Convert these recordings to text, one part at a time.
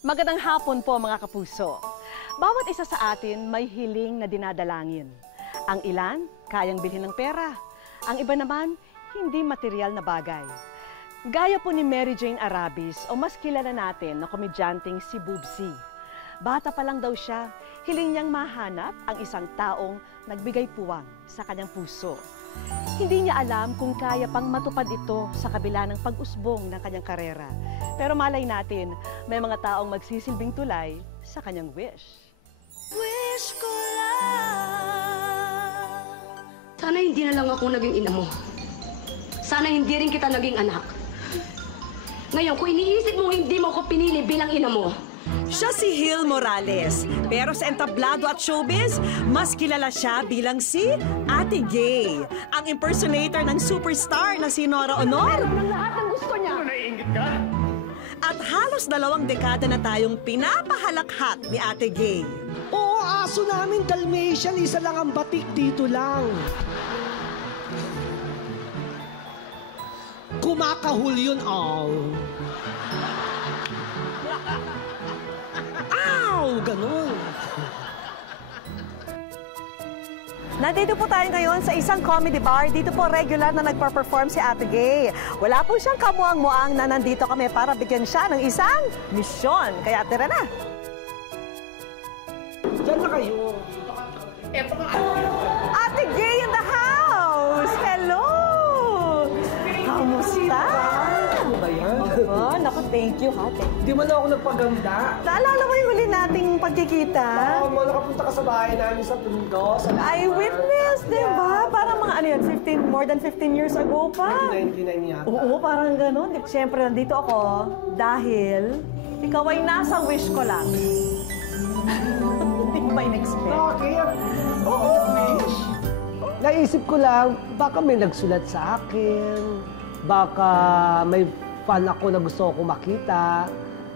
Magandang hapon po mga kapuso. Bawat isa sa atin may hiling na dinadalangin. Ang ilan, kayang bilhin ng pera. Ang iba naman, hindi material na bagay. Gaya po ni Mary Jane Arabis o mas kilala natin na komedyanteng si Boobsy. Bata pa lang daw siya, hiling niyang mahanap ang isang taong nagbigay puwang sa kanyang puso. Hindi niya alam kung kaya pang matupad ito sa kabila ng pag-usbong ng kanyang karera. Pero malay natin, may mga taong magsisilbing tulay sa kanyang wish. Wish ko lang. Sana hindi na lang ako naging ina mo. Sana hindi rin kita naging anak. Ngayon, kung iniisip mo hindi mo ako pinili bilang ina mo, siya si Hill Morales, pero sa entablado at showbiz, mas kilala siya bilang si Ate Gay, ang impersonator ng superstar na si Nora Honor. lahat ng gusto niya. Naiingit ka? At halos 2 dekada na tayong pinapahalakhak ni Ate Gay. Oo, aso namin Dalmatian, isa lang ang batik dito lang. Kumakahul yun, all. Ow! Ganun. Nandito po tayo ngayon sa isang comedy bar. Dito po regular na nagpa-perform si Ate Gay. Wala po siyang kamuang-muang na nandito kami para bigyan siya ng isang misyon. Kaya tira na. Diyan na kayo. Ate Gay in the house! Hello! Kamusta? Ano ba yan? Oh, naku, thank you ha. Di man ako nagpaganda. Naalala mo yung huli nating pagkikita? Oo, nakapunta ka sa bahay namin sa Tondo. I witnessed, di ba? Parang mga ano yun, more than 15 years ago pa. 1999 yata. Oo, parang gano'n. Siyempre, nandito ako dahil ikaw ay nasa wish ko lang. Hindi ko ba in-expect? Bakit? Oo, wish. Naisip ko lang, baka may nagsulat sa akin. Baka may fan ako na gusto ko makita,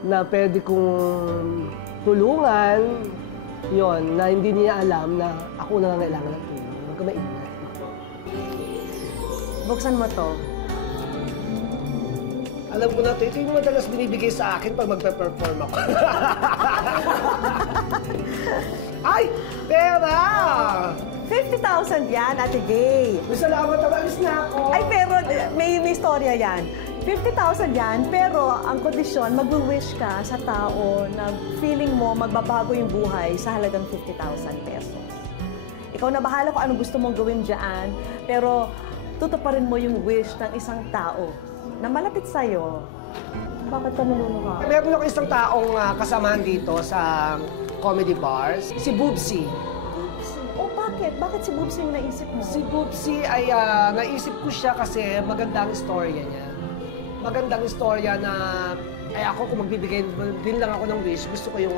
na pwede kong tulungan. Yon, na hindi niya alam na ako nangangailangan ng tulong. Huwag ka maingat. Buksan mo to. Alam ko na, ito yung madalas binibigay sa akin pag magpe-perform ako. Ay! Pera! 50,000 yan, Ate Gay. Salamat, alis na ako. Ay, pero may istorya yan. 50,000 yan, pero ang kondisyon, mag-wish ka sa tao na feeling mo magbabago yung buhay sa halagang 50,000 pesos. Ikaw na bahala kung anong gusto mong gawin dyan, pero tutuparin mo yung wish ng isang tao na malapit sa'yo. Bakit ka naluluha? Meron ako isang taong kasamahan dito sa comedy bars, si Boobsy. Oh, bakit? Bakit si Boobsy yung naisip mo? Si Boobsy ay naisip ko siya kasi magandang istorya niya. Magandang istorya na ay ako kung magbibigay din lang ako ng wish, gusto ko yung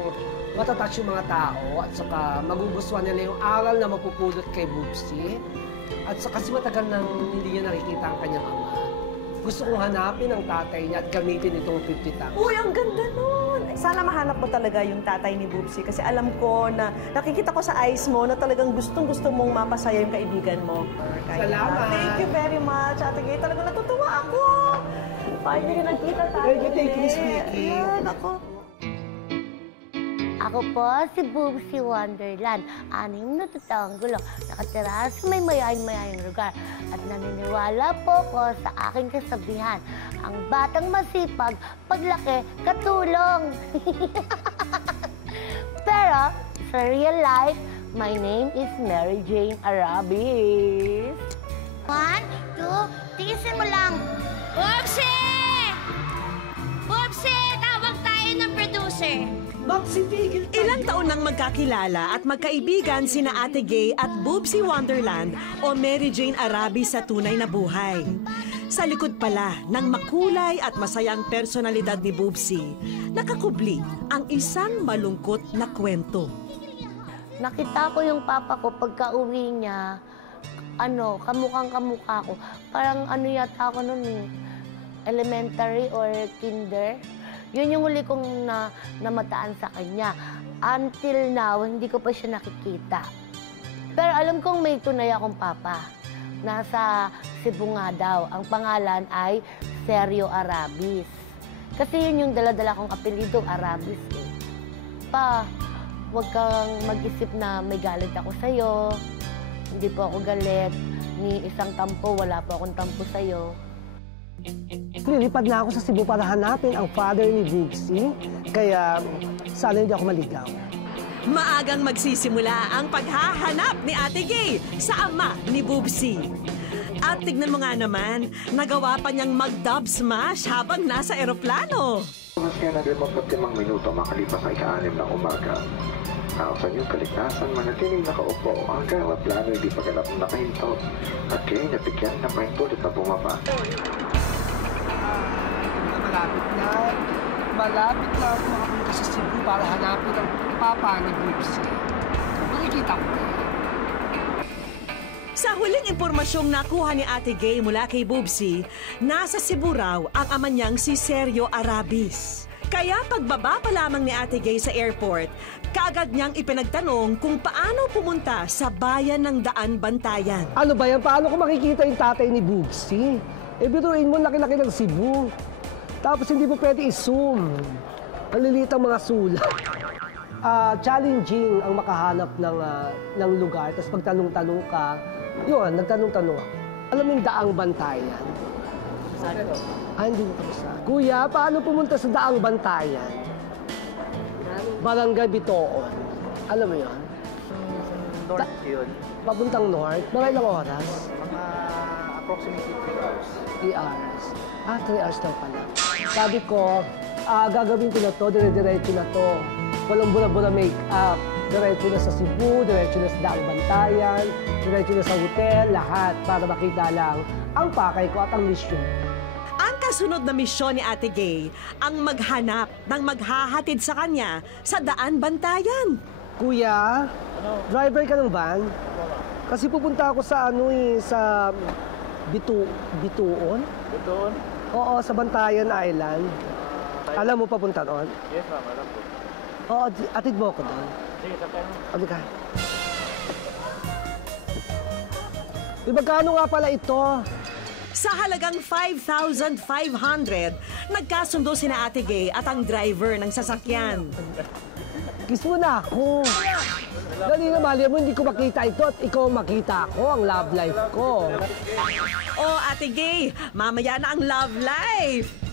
matatouch yung mga tao at saka magugustuhan nila yung aral na mapupulot kay Boobsy. At saka kasi matagal nang hindi niya nakikita ang kanyang ama. Gusto kong hanapin ang tatay niya at gamitin itong 50,000. Uy, ang ganda nun! Sana mahanap mo talaga yung tatay ni Boobsy kasi alam ko na nakikita ko sa eyes mo na talagang gustong-gusto mong mapasaya yung kaibigan mo. Salamat! Thank you very much, Ate Gay. Talagang natutuwa ako! Finally, nagkita tayo. Thank you, Miss Vicky. Ayan, ako. Ako po si Boobsy Wonderland. 6 na taong gulang. Nakatira sa may mayayang lugar. At naniniwala po ko sa aking kasabihan. Ang batang masipag, paglaki, katulong. Pero sa real life, my name is Mary Jane Arabis. 1, 2, tiisin mo lang. Boobsy! Boobsy! Tawag tayo ng producer. Magsitigil tayo. Ilang taon nang magkakilala at magkaibigan sina Ate Gay at Boobsy Wonderland o Mary Jane Arabis sa tunay na buhay. Sa likod pala ng makulay at masayang personalidad ni Boobsy, nakakubli ang isang malungkot na kwento. Nakita ko yung papa ko pagka-uwi niya, kamukhang-kamukha ko. Parang yata ako nun, elementary or kinder. Yun yung huli kong namataan sa kanya. Until now, hindi ko pa siya nakikita. Pero alam kong may tunay akong papa. Nasa Cebu nga daw. Ang pangalan ay Sergio Arabis. Kasi yun yung dala-dala kong apelido, Arabis eh. Pa, huwag kang mag-isip na may galit ako sa'yo. Hindi po ako galit. Ni isang tampo, wala po akong tampo sa'yo. Lilipad na ako sa Cebu para hanapin ang father ni Bubsy. Kaya sana hindi ako maligaw. Maagang magsisimula ang paghahanap ni Ate Gay sa ama ni Bubsy. At tignan mo nga naman, nagawa pa niyang mag-dub smash habang nasa eroplano. Mas kaya na 55 minuto makalipas ang ika-6 ng umaga. Sa inyong kaligtasan, manatiling nakaupo hanggang ang plano hindi paganap na nakahinto at kayo nabigyan na pahintulit na bumaba. Malapit na ako makapunta sa Cebu para hanapin ang papa ni Bubsy. Makikita ko na. Sa huling impormasyong nakuha ni Ate Gay mula kay Bubsy, nasa Cebu raw ang ama niyang si Sergio Arabis. Kaya pagbaba pa lamang ni Ate Gay sa airport, kaagad niyang ipinagtanong kung paano pumunta sa bayan ng Daan Bantayan. Ano ba yan? Paano ko makikita yung tatay ni Bubsy? Biruin mo, laki-laki ng Cebu. Tapos hindi mo pwede i-zoom. Ang liliit ang mga sulat. Challenging ang makahanap ng lugar. Tapos pagtanong-tanong ka, yun, nagtanong-tanong ako. Alam mo yung Daang Bantayan? Hindi mo kabisa. Kuya, paano pumunta sa Daang Bantayan? Barangay Bitoon. Alam mo yun? North yun. Papuntang north. Mga ilang oras? Mga approximately 3 hours. 3 hours. 3 hours lang pala. Sabi ko, gagawin ko na to, dire-diretso na to. Walang bura-bura make-up. Diretso na sa Cebu, diretso na sa Daang Bantayan, diretso na sa hotel, lahat para makita lang ang pakay ko at ang misyon. Ang kasunod na misyon ni Ate Gay, ang maghanap ng maghahatid sa kanya sa Daan Bantayan. Kuya, driver ka ng van? Kasi pupunta ako sa sa Bituon? Doon? Oo, sa Bantayan Island. Alam mo papunta doon? Yes, ma'am. Alam ko. Oo, atid mo ako doon. Sige, sakay mo. Ano ka? Magkano nga pala ito? Sa halagang 5,500, nagkasundo sina Ate Gay at ang driver ng sasakyan. Kiss mo na ako. Dali na, mali mo, hindi ko makita ito at ikaw makita ko, ang love life ko. Oh, Ate Gay, mamaya na ang love life.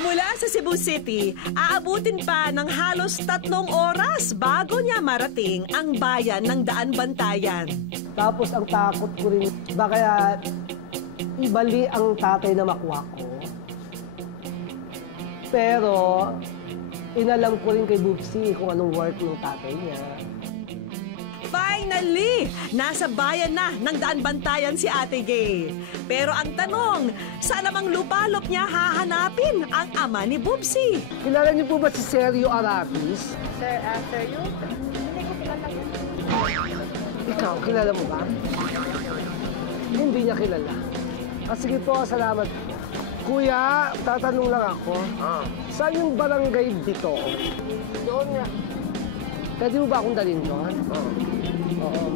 Mula sa Cebu City, aabutin pa ng halos 3 oras bago niya marating ang bayan ng Daan Bantayan. Tapos ang takot ko rin, baka ibali ang tatay na makuha ko. Pero, inalam ko rin kay Bubsy kung anong work ng tatay niya. Finally, nasa bayan na ng Daan Bantayan si Ate Gay. Pero ang tanong, saan namang lupalop niya hahanapin ang ama ni Bubsy? Kilala niyo po ba si Sergio Arabis? Sir, Sir, you? Hindi ko kilala yun. Ikaw, kilala mo ba? Hindi niya kilala. Sige po, salamat. Kuya, tatanong lang ako. Saan yung barangay dito? Doon nga. Pwede mo ba akong dalhin doon? Oo.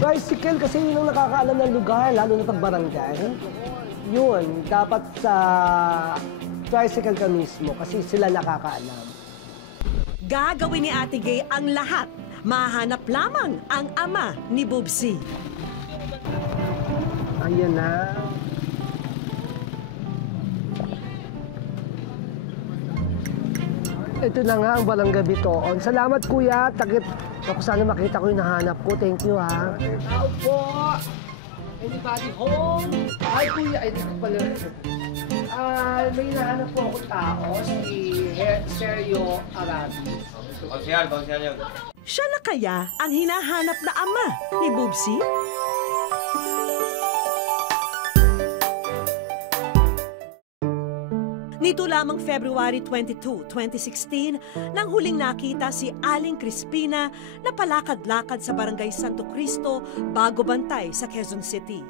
Tricycle kasi yun ang nakakaalam ng lugar, lalo na pag barangay. Yun, dapat sa tricycle ka mismo kasi sila nakakaalam. Gagawin ni Ate Gay ang lahat. Mahanap lamang ang ama ni Bubsy. Ayan na. Ito na nga ang Barangay Bitoon. Salamat, kuya. Ako sana makita ko yung nahanap ko. Thank you, ha. Tao po! Anybody home? Ay, kuya. Ay, pala. May nahanap po ako tao. Si Sergio Arabis. Konsyal yun. Siya na kaya ang hinahanap na ama ni Bubsy? Nito lamang February 22, 2016, nang huling nakita si Aling Crispina na palakad-lakad sa Barangay Santo Cristo, Bago Bantay sa Quezon City.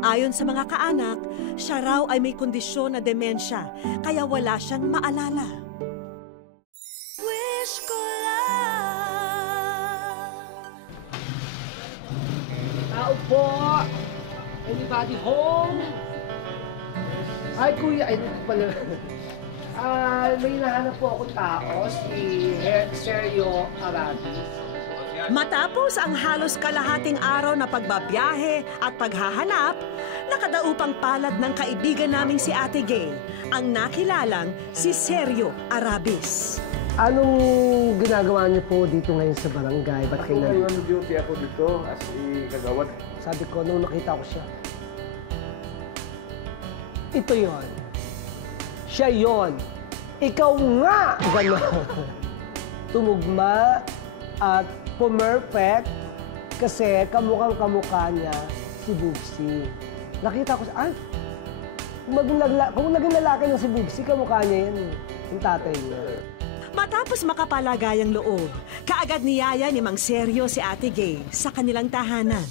Ayon sa mga kaanak, siya raw ay may kondisyon na demensya, kaya wala siyang maalala. Wish ko lang. Tao po! Anybody home? Ay, kuya. Ay, pala. May hinahanap po akong tao, si Sergio Arabis. Matapos ang halos kalahating araw na pagbabiyahe at paghahanap, nakadaupang palad ng kaibigan naming si Ate Gay, ang nakilalang si Sergio Arabis. Anong ginagawa niyo po dito ngayon sa barangay? Ba't kayo nandito? Ako duty ako dito as kagawad. Sabi ko, nung nakita ko siya, ito yon. Siya yon. Ikaw nga! Gano'n. Tumugma at pumperfect kasi kamukhang-kamukha niya si Bubsy. Nakita ko siya, kung naging lalaki ng si Bubsy, kamukha niya yan, yung tatay niya. Matapos makapalagayang loob, kaagad niyaya ni Mang Sergio si Ate Gay sa kanilang tahanan.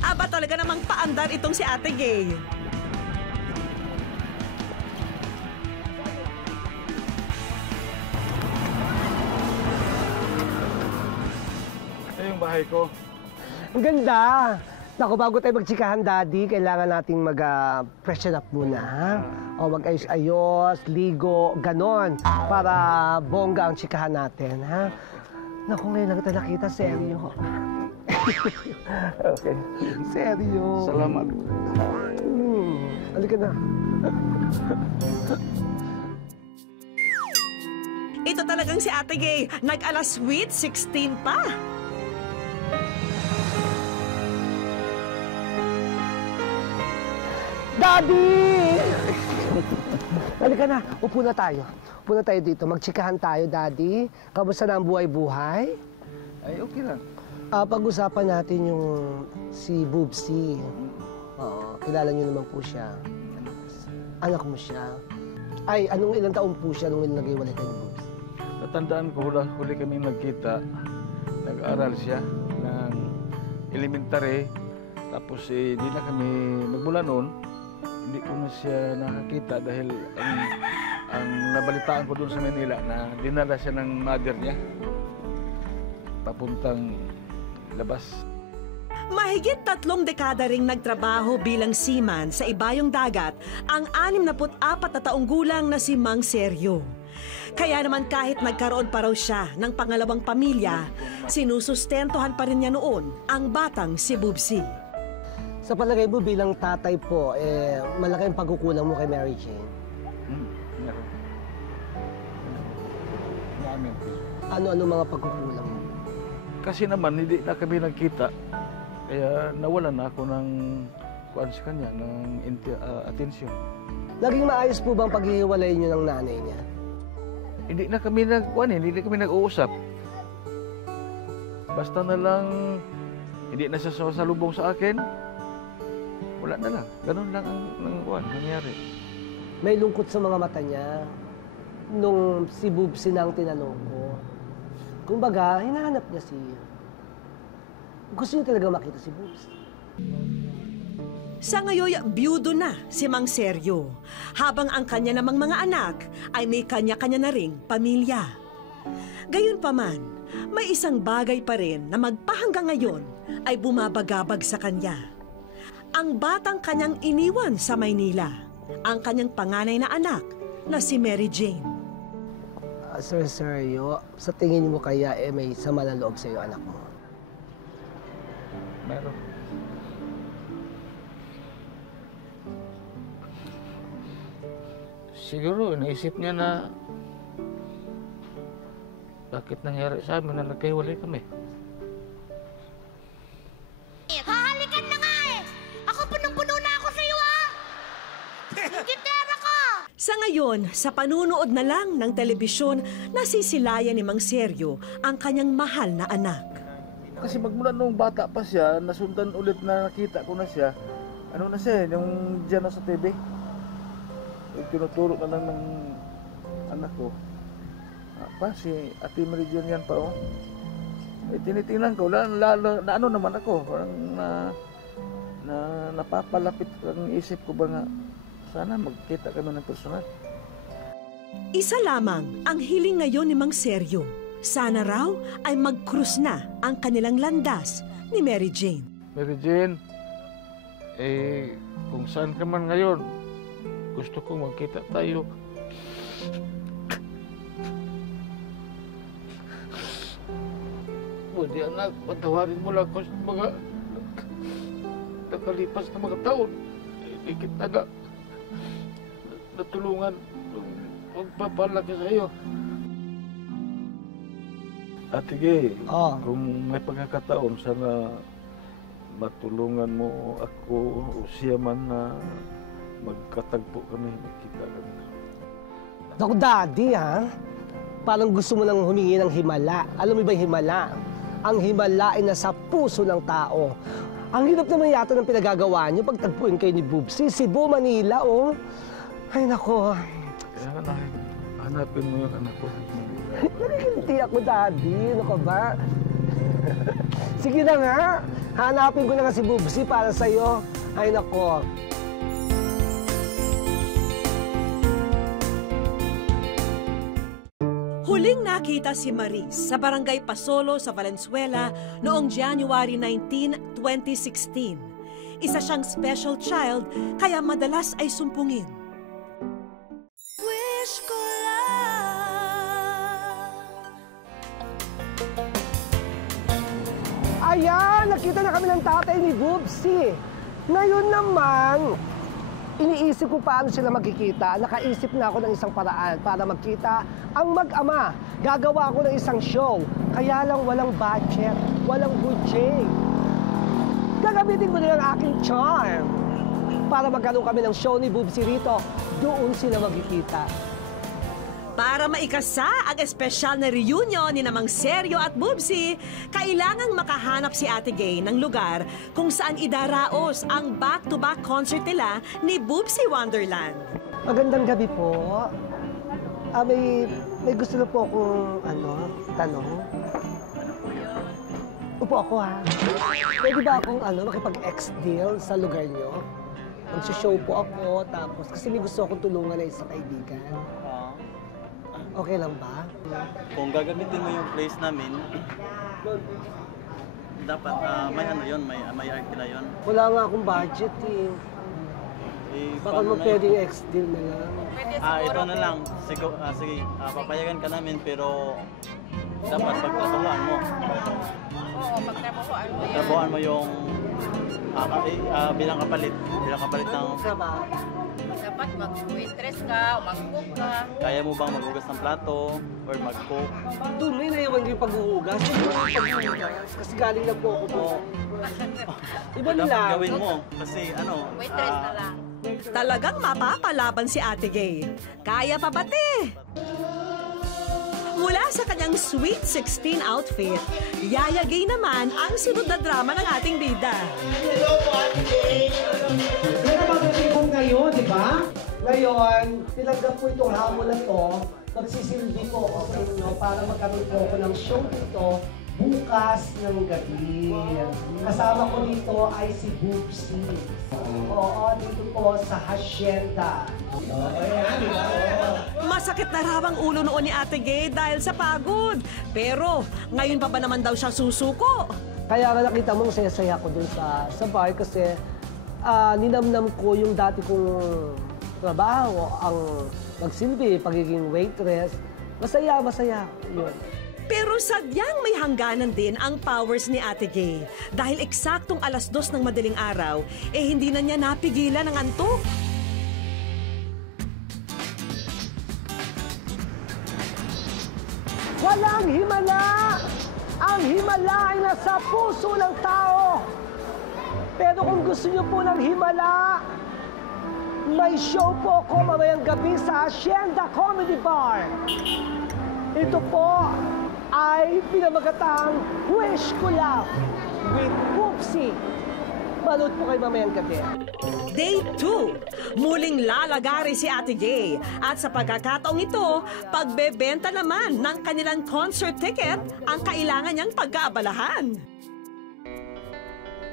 Aba talaga namang paandar itong si Ate Gay. Ito yung bahay ko. Ang ganda! Naku, bago tayo magtsikahan, Daddy, kailangan nating mag-freshen up muna, ha? O mag-ayos-ayos, ligo, ganon, para bongga ang tsikahan natin, ha? Naku, ngayon lang kita nakita, seryo. Okay. Seryo. Salamat. Halika na. Ito talagang si Ate Gay, nag-alas sweet 16 pa. Daddy! Halika na, upo na tayo. Upo na tayo dito. Magtsikahan tayo, Daddy. Kamusta na ang buhay-buhay? Ay, okay lang. Pag-usapan natin yung si Bubsy. Oo, kilala niyo naman po siya. Anak mo siya. Ay, anong ilang taon po siya nung nag-iwalay kayo ni Bubsy? Natandaan ko, huli kami nagkita. Nag-aral siya ng elementary. Tapos hindi na kami, magmula noon, hindi ko na siya nakakita dahil ang nabalitaan ko doon sa Manila na dinala siya ng mother niya papuntang labas. Mahigit 3 dekada ring nagtrabaho bilang seaman sa ibayong dagat ang 64 na taong gulang na si Mang Sergio. Kaya naman kahit nagkaroon pa raw siya ng pangalawang pamilya, sinusustentuhan pa rin niya noon ang batang si Bubsy. Sa palagay mo bilang tatay po, malaki ang pagkukulang mo kay Mary Jane. Meron. Namin. Ano-ano mga pagkukulang mo? Kasi naman, hindi na kami nagkita. Kaya nawalan na ako ng kuwan sa kanya, ng atensyon. Naging maayos po bang paghihiwalay niyo ng nanay niya? Hindi na kami hindi kami nag-uusap. Basta na lang, hindi na siya sasalubong sa akin. Wala na lang. Ganun lang ang nangyari. May lungkot sa mga mata niya nung si Bubsy na ang tinanong ko. Kumbaga, hinahanap niya si... Gusto niya talaga makita si Bubsy. Sa ngayon, biyudo na si Mang Sergio, habang ang kanya namang mga anak ay may kanya-kanya na ring pamilya. Gayunpaman, may isang bagay pa rin na magpahanggang ngayon ay bumabagabag sa kanya. Ang batang kanyang iniwan sa Maynila, ang kanyang panganay na anak na si Mary Jane. Sir Sergio, sa tingin mo kaya may sama ng loob sa iyo anak mo? Meron. Siguro, naisip niya na bakit nangyari sa amin na nagkahiwalay kami. Hahalikan na nga eh! Ako punong-puno na ako sa iyo, ha? Gitera ka! Sa ngayon, sa panunood na lang ng telebisyon, nasisilayan ni Mang Sergio ang kanyang mahal na anak. Kasi magmula nung bata pa siya, nasundan ulit na nakita ko na siya, ano na siya, yung dyan na sa TV. Tinuturo na lang ng anak ko. Si Ate Mary Jane yan pa, oh. Tinitingnan ko, na ano naman ako, parang napapalapit ang isip ko ba nga, sana magkita kami ng personal. Isa lamang ang hiling ngayon ni Mang Sergio. Sana raw ay mag-cruise na ang kanilang landas ni Mary Jane. Mary Jane, kung saan ka man ngayon, Gusto kong magkita tayo. Buti anak, patawarin mo lang ako sa mga nakalipas na mga taon. Hindi kita nga natulungan magpapalaki sa iyo. Ate Gay, kung may pagkakataon, sana matulungan mo ako o siya man na magkatagpo kami, magkita kami. Naku, Daddy, ha? Parang gusto mo nang humingi ng himala. Alam mo ba yung himala? Ang himala ay nasa puso ng tao. Ang hirap naman yata ng pinagagawa niyo pagtagpuin kayo ni Bubsy. Cebu, Manila, oh. Ay, nako. Kaya nga, hanapin mo yung anak ko. Narihinti ako, Daddy. Ano ka ba? Sige na nga. Hanapin ko na nga si Bubsy para sa'yo. Ay, nako. Huling nakita si Maris sa Barangay Pasolo sa Valenzuela noong January 19, 2016. Isa siyang special child kaya madalas ay sumpungin. Wish ko Ayan, nakita na kami ng tatay ni Bubsy. Ngayon naman, iniisip ko paano sila magkikita. Nakaisip na ako ng isang paraan para magkita ang mag-ama. Gagawa ako ng isang show. Kaya lang walang budget, walang budget. Gagamitin ko na ang aking charm para magkaroon kami ng show ni Bubsy rito. Doon sila magkikita. Para maikasa ang espesyal na reunion ni Namang Seryo at Bubsy, kailangang makahanap si Ate Gay ng lugar kung saan idaraos ang back-to-back concert nila ni Bubsy Wonderland. Magandang gabi po. May gusto na po akong tanong. Upo ako, ha. Pwede ba akong makipag-ex-deal sa lugar niyo? Mag-show po ako, tapos kasi may gusto akong tulungan na isang kaibigan. Okay lang ba? Kung gagamitin mo yung place namin, dapat may arkila yun. Wala nga akong budget eh. Baka mo pwedeng ex-deal na lang. Ito na lang. Sige, papayagan ka namin pero dapat pagtrabahoan mo. Oo, pagtrabahoan mo yan. Trabahoan mo yung bilang kapalit ng... Dapat mag-waitress ka o mag-cook ka. Kaya mo bang maghugas ng plato or mag-cook? Tuloy na yung paghuhugas. Kasi galing na po ako po. Iba nila. Dapat gawin mo kasi Waitress na lang. Talagang mapapalaban si Ate Gay. Kaya pa pati! Mula sa kanyang Sweet 16 outfit, Yaya Gay naman ang sunod na drama ng ating bida. Hello po, Ate Gay! Pero pagdating ko ngayon, di ba? Ngayon, tinanggap ko itong hamon na to. Magsisilbi ko, okay, para magkaroon po ako ng show dito bukas ng gabi. Kasama ko dito ay si Bubsy. Oo, dito po sa Hacienda. Masakit na raw ang ulo noon ni Ate Gay dahil sa pagod. Pero ngayon pa ba naman daw siya susuko? Kaya nga nakita mo, saya-saya ko dun sa bar kasi ninamnam ko yung dati kong trabaho, ang magsilbi, pagiging waitress. Masaya. Yun. Pero sadyang may hangganan din ang powers ni Ate Gay. Dahil eksaktong 2:00 ng madaling araw, hindi na niya napigilan ang antok. Walang himala! Ang himala ay nasa puso ng tao. Pero kung gusto niyo po ng himala, may show po ako mamayang gabi sa Hacienda Comedy Bar. Ito po ay pinamagatang Wish Ko Lang with Bubsy. Manood po kayo mamayang gabi. Day 2, muling lalagari si Ate Gay. At sa pagkakataong ito, pagbebenta naman ng kanilang concert ticket ang kailangan niyang pagkaabalahan.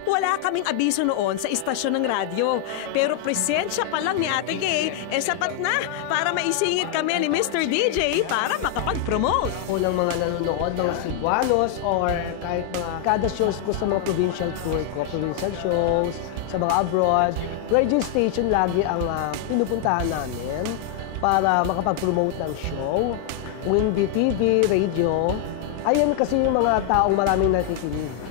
Wala kaming abiso noon sa istasyon ng radyo. Pero presensya pa lang ni Ate Gay, sapat na para maisingit kami ni Mr. DJ para makapag-promote. Unang mga nanonood, mga Cebuanos, or kahit mga kada shows ko sa mga provincial tour ko, provincial shows, sa mga abroad, radio station lagi ang pinupuntahan namin para makapag-promote ng show. Kung hindi TV, radio, ayan kasi yung mga taong maraming nakikinig.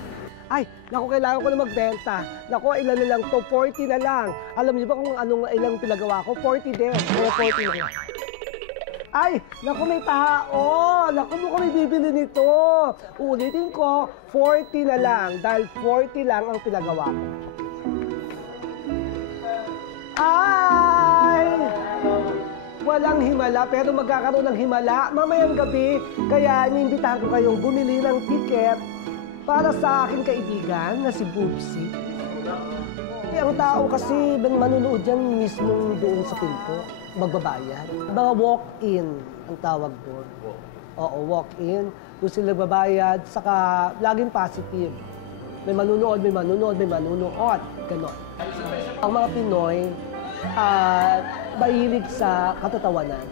Ay, naku, kailangan ko na magbenta. Naku, ilan na lang to? 40 na lang. Alam niyo ba kung ilang pinagawa ko? 40 din. Kaya 40 na lang. Ay, naku, may tao. Naku, mukhang may bibili nito. Uulitin ko, 40 na lang. Dahil 40 lang ang pinagawa ko. Ay! Walang himala, pero magkakaroon ng himala mamayang gabi. Kaya iniimbitahan ko kayong bumili ng ticket para sa aking kaibigan na si Boobsy. Ang tao kasi manunood yan mismo doon sa pinto, magbabayad. Mga walk-in ang tawag doon. Oo, walk-in. Doon sila magbabayad, saka laging positive. May manunood, may manunood, may manunood. Ganon. Ang mga Pinoy, mahilig sa katatawanan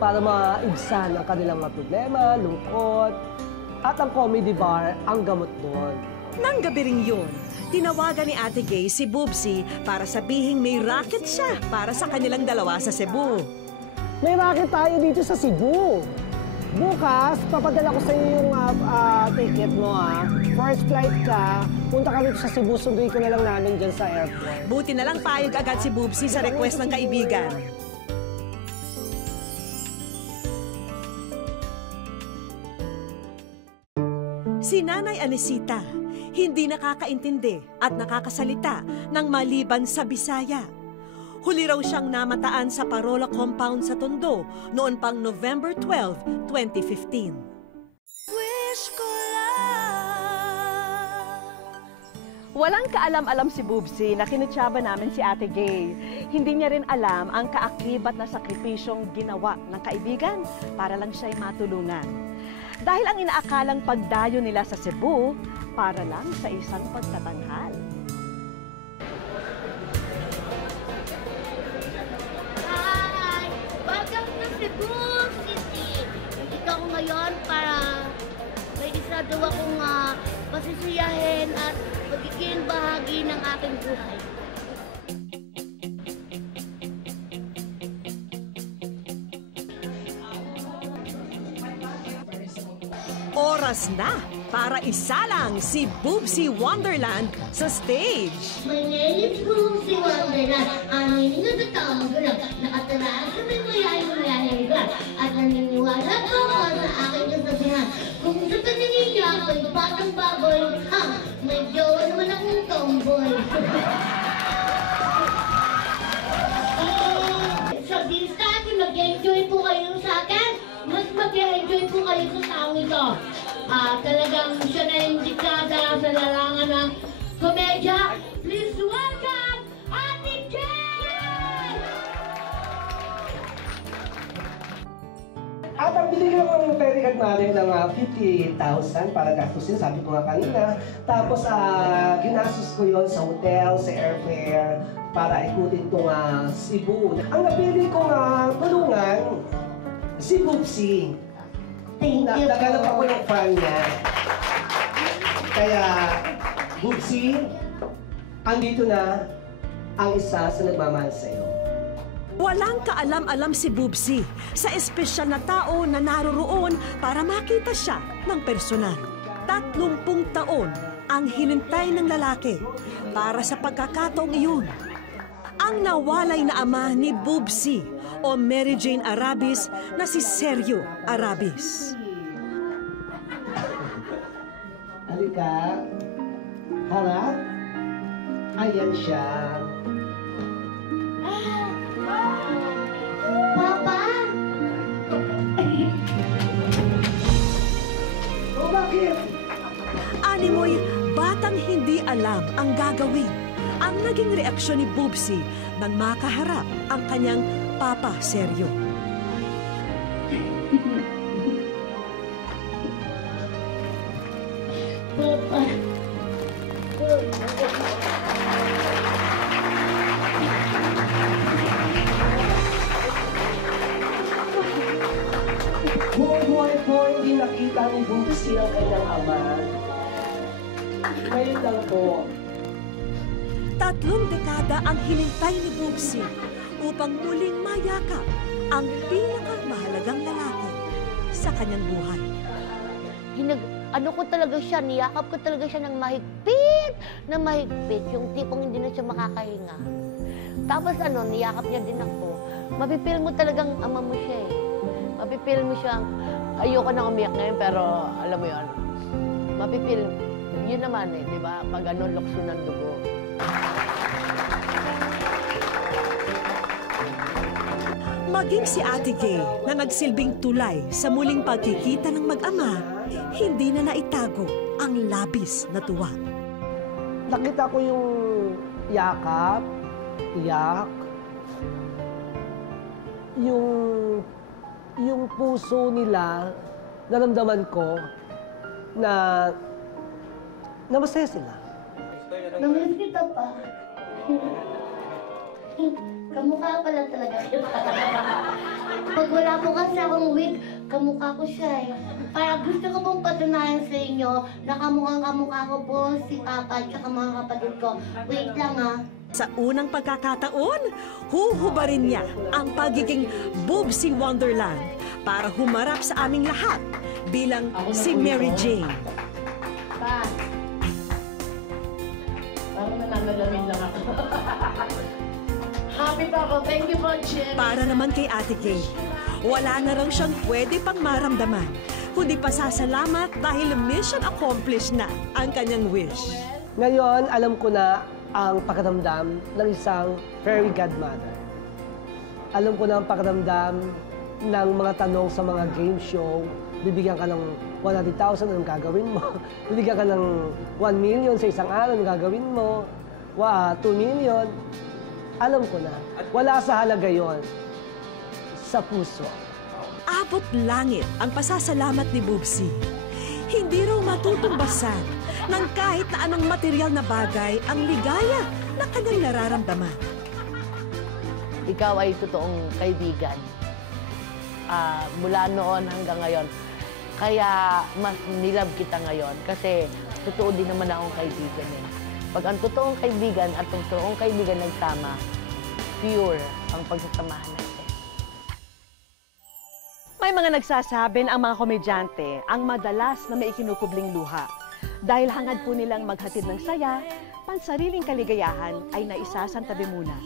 para maibsan ang kanilang mga problema, lungkot. At ang comedy bar, ang gamot doon. Nang gabi rin yun, tinawagan ni Ate Gay si Boobsy para sabihing may racket siya para sa kanilang dalawa sa Cebu. May racket tayo dito sa Cebu. Bukas, papadala ko sa iyo yung ticket mo, First flight ka, punta ka dito sa Cebu, sunduin ko na lang namin dyan sa airport. Buti na lang payag agad si Boobsy sa request ng kaibigan. Si Nanay Anesita, hindi nakakaintindi at nakakasalita ng maliban sa Bisaya. Huli raw siyang namataan sa Parola Compound sa Tondo noon pang November 12, 2015. Wish ko lang. Walang kaalam-alam si Boobsy na kinutsaba namin si Ate Gay. Hindi niya rin alam ang kaakibat na sakripisyong ginawa ng kaibigan para lang siya'y matulungan. Dahil ang inaakalang pagdayo nila sa Cebu para lang sa isang pagtatanghal. Hi! Welcome to Cebu City! Nandito ako ngayon para may isa daw akong pasisiyahin at magiging bahagi ng aking buhay. Oras na para isalang si Boobsy Wonderland sa stage. My name is Boobsy Wonderland. Ang hiling na tatawag ko lang. Nakataraan sa may mayayang lugar. At naniniwala ko sa aking kasabihan. Kung sa paningin niya ako'y batang baboy, may jowa naman akong tomboy. Sa vista, kung mag-enjoy po kayo sa akin, mas mag-enjoy po kayo sa taong ito. Talagang siya na yung dekada sa larangan ng komedya. Please welcome Ate Gay! At ang binigyan ko ng credit card namin ng 50,000 para gastusin, sabi ko nga kanina. Tapos ginastos ko yon sa hotel, sa airfare, para ikutin itong Cebu. Ang napili kong tulungan, si Boobsy. Thank you Naganap po. ako ng fan niya. Kaya, Boobsy, andito na ang isa sa nagmamahal sa'yo. Walang kaalam-alam si Boobsy sa espesyal na tao na naroroon para makita siya ng personal. 30 taon ang hinintay ng lalaki para sa pagkakataong iyon. Ang nawalay na ama ni Boobsy o Mary Jane Arabis na si Sergio Arabis. Halika. Harap. Ayan siya. Papa! Oh, bakit? Animoy, batang hindi alam ang gagawin. Ang naging reaksyon ni Boobsy nang makaharap ang kanyang Papa Sergio. Papa! Buhay po hindi nakita ni Bubsy ang kanyang ama. Ngayon lang po. 3 dekada ang hinintay ni Bubsy upang muling mayakap ang pinakamahalagang lalaki sa kanyang buhay. Ano ko talaga siya, niyakap ko talaga siya ng mahigpit, yung tipong hindi na siya makakahinga. Tapos niyakap niya din ako. Mapipil mo talagang ama mo siya eh. Mapipil mo siya, ayoko na umiyak ngayon, pero alam mo yun, mapipil, yun naman eh, di ba? Pag lukso ng dugo. Maging si Ate Gay na nagsilbing tulay sa muling pagkikita ng mag-ama, hindi na naitago ang labis na tuwa. Nakita ko yung yakap, iyak, yung puso nila, naramdaman ko na masaya sila. Namiss kita pa. Kamukha pala talaga kita. Pag wala po kasi akong wig, kamukha ko siya eh. Para gusto ko pong patunayan sa inyo na kamukha ko po si Papa at saka mga kapatid ko. Wait lang ah. Sa unang pagkakataon, huhubarin niya ang pagiging Bubsy Wonderland para humarap sa aming lahat bilang si Mary Jane. Pa. Parang nananalamin lang ako. Happy pa ako. Thank you po, Jim. Para naman kay Ate Gay, wala na raw siyang pwede pang maramdaman, kundi pasasalamat dahil mission accomplished na ang kanyang wish. Ngayon, alam ko na ang pakiramdam ng isang fairy godmother. Alam ko na ang pakiramdam ng mga tanong sa mga game show. Bibigyan ka ng 100,000, anong gagawin mo? Bibigyan ka ng 1 million sa isang araw, anong gagawin mo? 2 million. Alam ko na, wala sa halaga yon sa puso. Abot langit ang pasasalamat ni Bubsy. Hindi raw matutumbasan ng kahit na anong material na bagay ang ligaya na kanyang nararamdaman. Ikaw ay totoong kaibigan. Mula noon hanggang ngayon. Kaya mas nilab kita ngayon kasi totoo din naman akong kaibigan eh. Pag ang totoong kaibigan at ang totoong kaibigan nagsama, pure ang pagsasamahan natin. May mga nagsasabi na ang mga komedyante ang madalas na may ikinukubling luha. Dahil hangad po nilang maghatid ng saya, pansariling kaligayahan ay naisasantabi muna.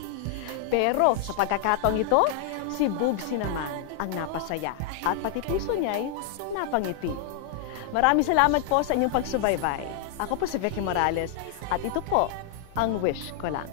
Pero sa pagkakataong ito, si Bubsy naman ang napasaya at pati puso niya'y napangiti. Maraming salamat po sa inyong pagsubaybay. Ako po si Vicky Morales at ito po ang Wish Ko Lang.